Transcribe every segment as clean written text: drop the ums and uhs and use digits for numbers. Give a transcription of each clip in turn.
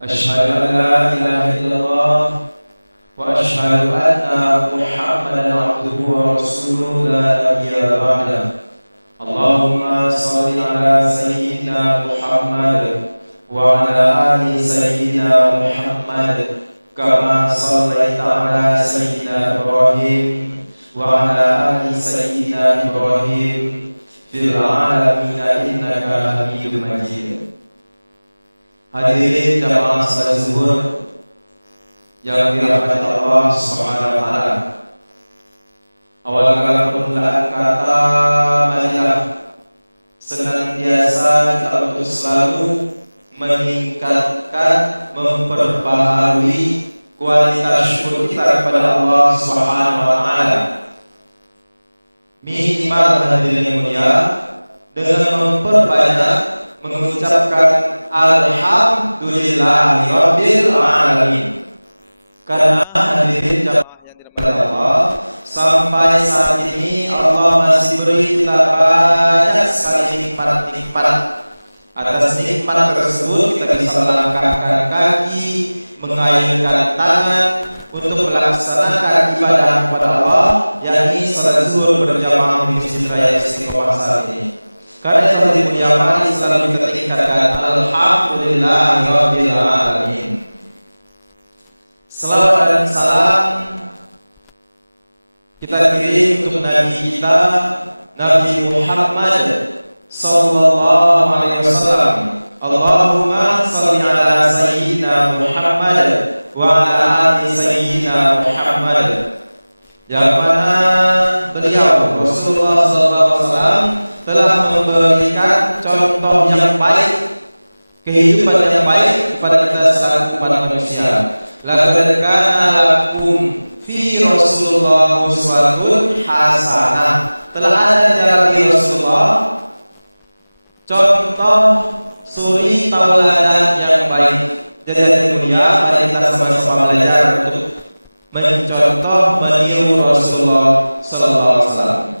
أشهد أن لا إله إلا الله وأشهد أن محمدا عبده ورسوله لا نبي بعده. اللهم صل على سيدنا محمد وعلى آل سيدنا محمد كما صليت على سيدنا إبراهيم وعلى آل سيدنا إبراهيم في العالمين إنك حميد مجيد. Hadirin jamaah salat zuhur yang dirahmati Allah Subhanahu wa taala. Awal kala permulaan kata marilah senantiasa kita untuk selalu meningkatkan, memperbaharui kualitas syukur kita kepada Allah Subhanahu wa taala. Minimal hadirin yang mulia dengan memperbanyak mengucapkan alhamdulillahirabbil alamin. Karena hadirin jamaah yang dirahmati Allah, sampai saat ini Allah masih beri kita banyak sekali nikmat-nikmat. Atas nikmat tersebut kita bisa melangkahkan kaki, mengayunkan tangan untuk melaksanakan ibadah kepada Allah, yakni salat zuhur berjamaah di Masjid Raya Istiqomah saat ini. Karena itu di berjamaah selalu kita tingkatkan alhamdulillahirabbil alamin. Salawat dan salam kita kirim untuk Nabi kita, Nabi Muhammad sallallahu alaihi wasallam. Allahumma shalli ala sayyidina Muhammad wa ala ali sayyidina Muhammad. Yang mana beliau Rasulullah sallallahu alaihi wasallam telah memberikan contoh yang baik, kehidupan yang baik pada kita selaku umat manusia. Laqad kana lakum fi Rasulullah uswatun hasanah. Telah ada dari Rasulullah contoh suri tauladan yang baik. Jadi dari mulia mari kita sama-sama belajar untuk mencontoh, meniru Rasulullah sallallahu alaihi wasallam.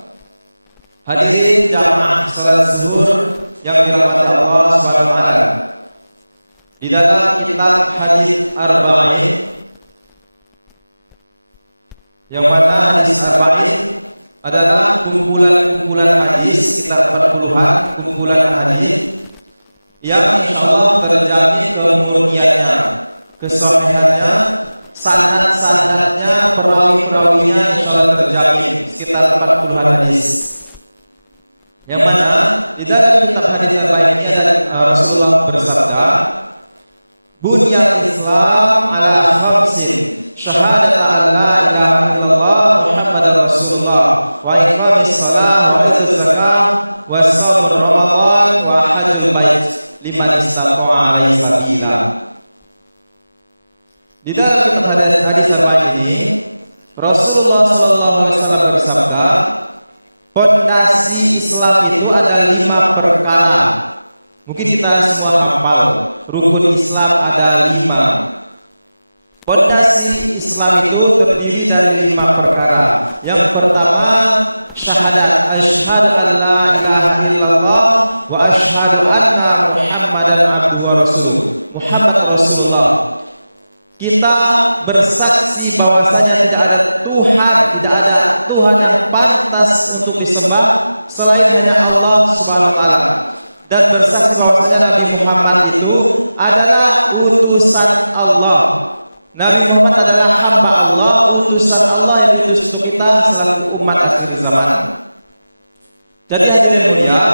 Hadirin jamaah salat zuhur yang dirahmati Allah Subhanahu wa taala. Di dalam kitab Hadits Arba'in, yang mana hadis Arba'in adalah kumpulan hadis, sekitar 40-an kumpulan hadis yang insyaallah terjamin kemurniannya, kesahihannya, sanad-sanadnya, perawi-perawinya insyaallah terjamin, sekitar 40 hadis. Yang mana di dalam kitab hadits Arba'in ini Rasulullah bersabda, "Bunyal Islam ala khamsin, syahadat an la ilaha illallah Muhammadar Rasulullah, wa iqamis shalah, wa ituz zakah, wa shaum Ramadan, wa hajjul bait liman istata'a ilaihi sabila." Di dalam kitab hadits Arba'in ini Rasulullah sallallahu alaihi wasallam bersabda, fondasi Islam itu ada 5 perkara. Mungkin kita semua hafal. Rukun Islam ada 5. Fondasi Islam itu terdiri dari 5 perkara. Yang pertama, syahadat, asyhadu an la ilaha illallah wa asyhadu anna Muhammadan abduhu wa rasuluh. Muhammad Rasulullah. Kita bersaksi bahwasanya tidak ada Tuhan yang pantas untuk disembah selain hanya Allah Subhanahu wa taala. Dan bersaksi bahwasanya Nabi Muhammad itu adalah utusan Allah. Nabi Muhammad adalah hamba Allah, utusan Allah yang diutus untuk kita selaku umat akhir zaman. Jadi hadirin mulia,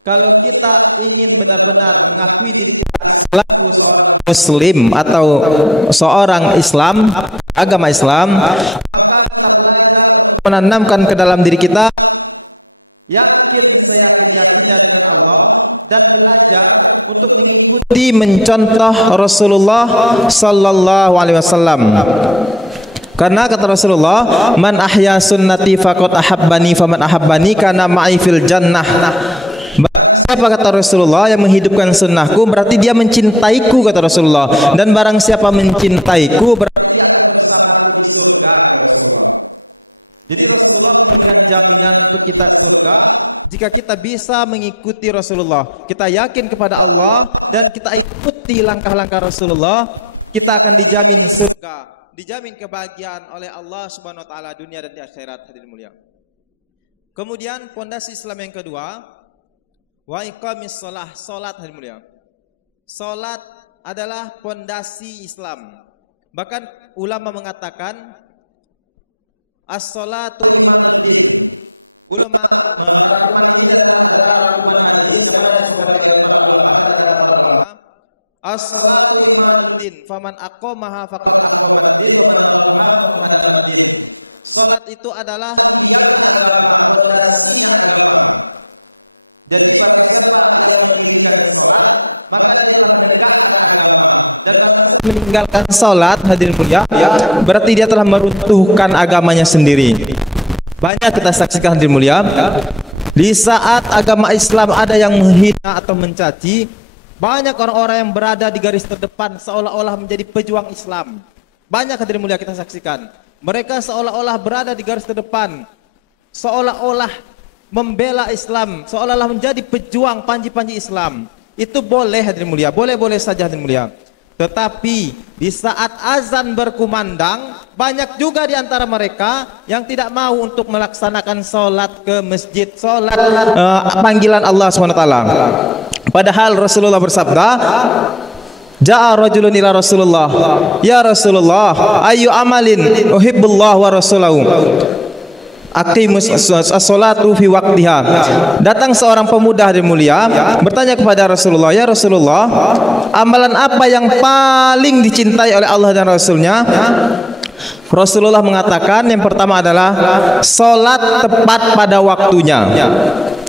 kalau kita ingin benar-benar mengabdi di selaku seorang muslim atau seorang Islam, agama Islam, maka kita belajar untuk menanamkan ke dalam diri kita yakin saya yakin dengan Allah dan belajar untuk mengikuti mencontoh Rasulullah sallallahu alaihi wasallam. Karena kata Rasulullah, man ahya sunnati faqad ahabbani faman ahabbani kana ma'i fil jannah. Barang siapa, kata Rasulullah, yang menghidupkan sunnahku berarti dia mencintaiku, kata Rasulullah. Dan barang siapa mencintaiku berarti dia akan bersamaku di surga, kata Rasulullah. Jadi Rasulullah memberikan jaminan untuk kita surga jika kita bisa mengikuti Rasulullah, kita yakin kepada Allah dan kita ikuti langkah-langkah Rasulullah, kita akan dijamin surga, dijamin kebahagiaan oleh Allah Subhanahu wa taala dunia dan di akhirat. Hadirin mulia. Kemudian pondasi Islam yang kedua, wa iqamis shalah, salat. Hadirin mulia. Salat adalah pondasi Islam. Bahkan ulama mengatakan as-salatu imanuddin. Ulama mengatakan ini adalah rukun hadis yang sebagai para ulama kata para ulama as-salatu imanuddin faman aqamaha faqad aqama ad-din wa man tarakaha faqad hadama ad-din. Salat itu adalah tiang agama, pondasinya agama. Jadi barang siapa yang mendirikan salat, maka dia telah menegakkan agama. Dan barang siapa meninggalkan salat, hadirin mulia, berarti dia telah meruntuhkan agamanya sendiri. Banyak kita saksikan, hadirin mulia, di saat agama Islam ada yang menghina atau mencaci, banyak orang-orang yang berada di garis terdepan seolah-olah menjadi pejuang Islam. Banyak, hadirin mulia, kita saksikan. Mereka seolah-olah berada di garis terdepan, seolah-olah membela Islam, seolah-olah menjadi pejuang panji-panji Islam. Itu boleh, hadirin mulia, boleh-boleh saja, hadirin mulia. Tetapi di saat azan berkumandang, banyak juga di antara mereka yang tidak mau untuk melaksanakan sholat ke masjid, sholat panggilan Allah SWT. Padahal Rasulullah bersabda, ja'a rajulun ila Rasulullah, ya Rasulullah, ayu amalin uhibbullah wa rasulahu aqimus as-salatu fi waqtiha. Datang seorang pemuda yang mulia bertanya kepada Rasulullah, ya Rasulullah, amalan apa yang paling dicintai oleh Allah dan Rasulnya? Rasulullah mengatakan yang pertama adalah salat tepat pada waktunya.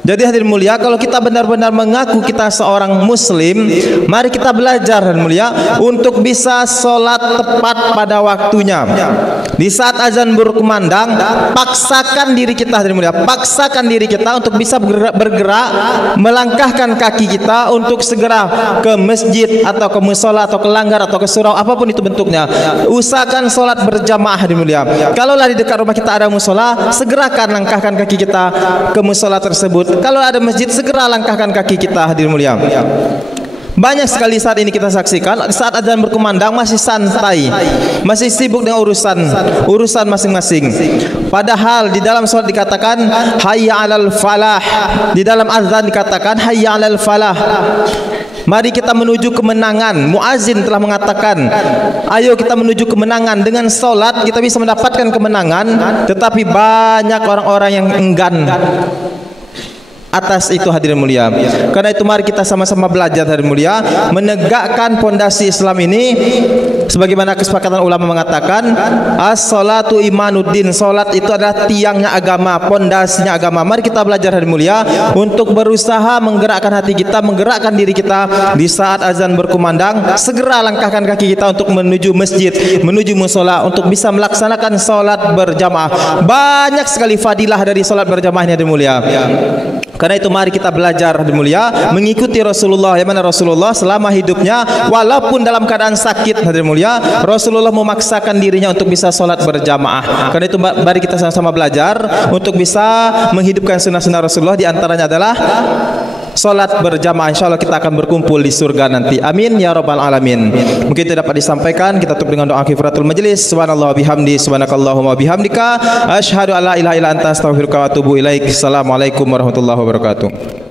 Jadi hadirin mulia, kalau kita benar-benar mengaku kita seorang muslim, mari kita belajar, hadirin mulia, untuk bisa sholat tepat pada waktunya. Di saat azan berkumandang, paksakan diri kita, hadirin mulia, paksakan diri kita untuk bisa bergerak, melangkahkan kaki kita untuk segera ke masjid atau ke mushola atau ke langgar atau ke surau, apapun itu bentuknya. Usahakan sholat berjamaah, hadirin mulia. Kalaulah di dekat rumah kita ada mushola, segerakan langkahkan kaki kita ke mushola tersebut. Kalau ada masjid, segera langkahkan kaki kita, hadirin mulia. Banyak sekali saat ini kita saksikan saat azan berkumandang masih santai, masih sibuk dengan urusan masing-masing. Padahal di dalam sholat dikatakan hayya 'alal falah, di dalam azan dikatakan hayya 'alal falah. Mari kita menuju kemenangan. Muazin telah mengatakan, ayo kita menuju kemenangan. Dengan sholat kita bisa mendapatkan kemenangan. Tetapi banyak orang-orang yang enggan atas itu, hadirin mulia. Karena itu mari kita sama-sama belajar, hadirin mulia, menegakkan pondasi Islam ini sebagaimana kesepakatan ulama mengatakan as-salatu imanuddin. Salat itu adalah tiangnya agama, pondasinya agama. Mari kita belajar, hadirin mulia, untuk berusaha menggerakkan hati kita, menggerakkan diri kita di saat azan berkumandang, segera langkahkan kaki kita untuk menuju masjid, menuju mushola untuk bisa melaksanakan salat berjamaah. Banyak sekali fadilah dari salat berjamaah ini, hadirin mulia. Karena itu mari kita belajar, hadirin mulia, mengikuti Rasulullah, yang mana Rasulullah selama hidupnya walaupun dalam keadaan sakit, hadirin mulia, Rasulullah memaksakan dirinya untuk bisa sholat berjamaah. Karena itu mari kita sama-sama belajar untuk bisa menghidupkan sunnah-sunnah Rasulullah. Di antaranya adalah sholat berjamaah. Insyaallah kita akan berkumpul di surga nanti. Amin ya rabbal alamin. Mungkin itu dapat disampaikan. Kita tutup dengan doa kifaratul majlis. Subhanallah bihamdi, subhanakallahumma bihamdika, asyhadu alla ilaha illa anta astaghfiruka wa atubu ilaik. Assalamualaikum warahmatullahi wabarakatuh.